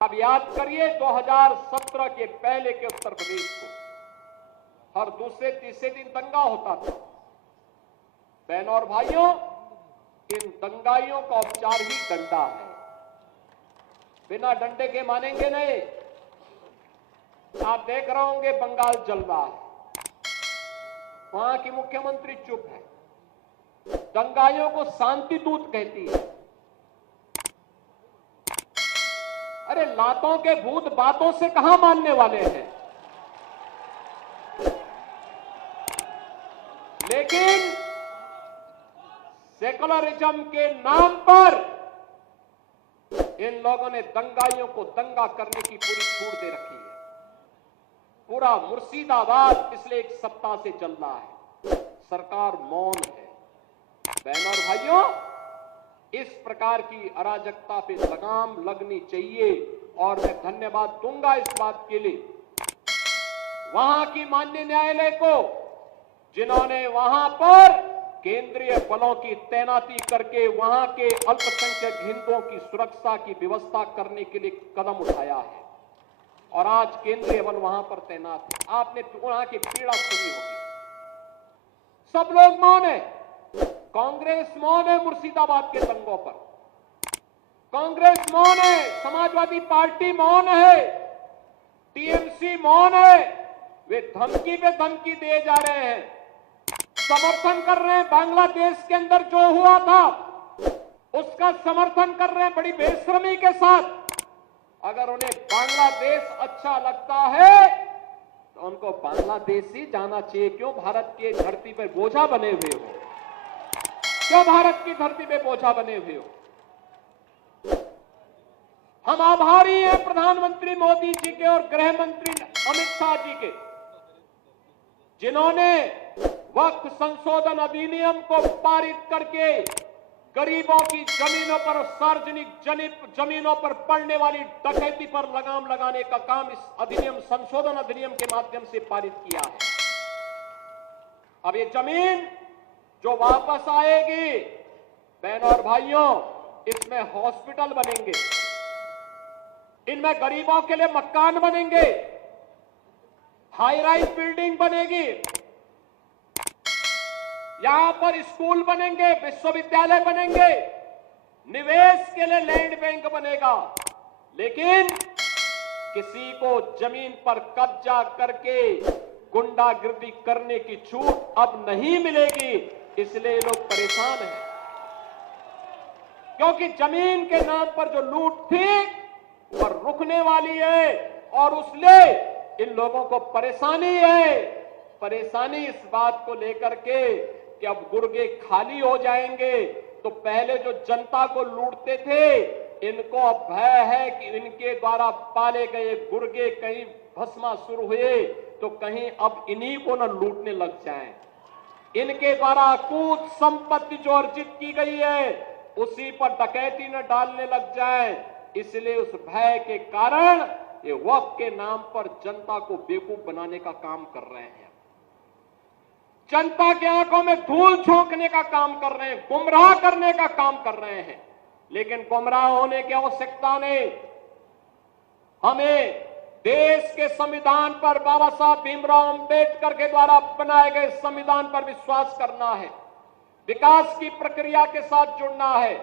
अब याद करिए 2017 के पहले के उत्तर प्रदेश को हर दूसरे तीसरे दिन दंगा होता था। बहनों और भाइयों, इन दंगाइयों का उपचार ही डंडा है। बिना डंडे के मानेंगे नहीं। आप देख रहे होंगे बंगाल जल रहा है, वहां की मुख्यमंत्री चुप है, दंगाइयों को शांति दूत कहती है। अरे लातों के भूत बातों से कहां मानने वाले हैं। लेकिन सेकुलरिज्म के नाम पर इन लोगों ने दंगाइयों को दंगा करने की पूरी छूट दे रखी है। पूरा मुर्शिदाबाद पिछले एक सप्ताह से चल रहा है, सरकार मौन है। बहनों और भाइयों, इस प्रकार की अराजकता पे लगाम लगनी चाहिए और मैं धन्यवाद दूंगा इस बात के लिए वहां की माननीय न्यायालय को, जिन्होंने वहां पर केंद्रीय बलों की तैनाती करके वहां के अल्पसंख्यक हिंदुओं की सुरक्षा की व्यवस्था करने के लिए कदम उठाया है और आज केंद्रीय बल वहां पर तैनात है। आपने वहां की पीड़ा सुनी होगी। सब लोग मौन है। कांग्रेस मौन है मुर्शिदाबाद के दंगों पर, कांग्रेस मौन है, समाजवादी पार्टी मौन है, टीएमसी मौन है। वे धमकी पे धमकी दिए जा रहे हैं, समर्थन कर रहे हैं। बांग्लादेश के अंदर जो हुआ था उसका समर्थन कर रहे हैं बड़ी बेशर्मी के साथ। अगर उन्हें बांग्लादेश अच्छा लगता है तो उनको बांग्लादेश ही जाना चाहिए। क्यों भारत की धरती पर बोझा बने हुए हो? क्यों भारत की धरती पे बोझा बने हुए हो? हम आभारी हैं प्रधानमंत्री मोदी जी के और गृह मंत्री अमित शाह जी के, जिन्होंने वक्फ संशोधन अधिनियम को पारित करके गरीबों की जमीनों पर, सार्वजनिक जमीनों पर पड़ने वाली डकैती पर लगाम लगाने का काम इस अधिनियम, संशोधन अधिनियम के माध्यम से पारित किया है। अब ये जमीन जो वापस आएगी, बहनों और भाइयों, इसमें हॉस्पिटल बनेंगे, इनमें गरीबों के लिए मकान बनेंगे, हाई राइज बिल्डिंग बनेगी, यहां पर स्कूल बनेंगे, विश्वविद्यालय बनेंगे, निवेश के लिए लैंड बैंक बनेगा। लेकिन किसी को जमीन पर कब्जा करके गुंडागिर्दी करने की छूट अब नहीं मिलेगी। इसलिए लोग परेशान हैं, क्योंकि जमीन के नाम पर जो लूट थी वह रुकने वाली है और उसलिए इन लोगों को परेशानी है। परेशानी इस बात को लेकर के कि अब गुर्गे खाली हो जाएंगे। तो पहले जो जनता को लूटते थे, इनको अब भय है कि इनके द्वारा पाले गए गुर्गे कहीं भस्मासुर हुए तो कहीं अब इन्हीं को न लूटने लग जाएं। इनके द्वारा अकूत संपत्ति जो अर्जित की गई है उसी पर डकैती न डालने लग जाए। इसलिए उस भय के कारण ये वक्फ के नाम पर जनता को बेवकूफ बनाने का काम कर रहे हैं, जनता की आंखों में धूल झोंकने का काम कर रहे हैं, गुमराह करने का काम कर रहे हैं। लेकिन गुमराह होने की आवश्यकता नहीं। हमें देश के संविधान पर, बाबा साहब भीमराव अंबेडकर के द्वारा बनाए गए संविधान पर विश्वास करना है, विकास की प्रक्रिया के साथ जुड़ना है।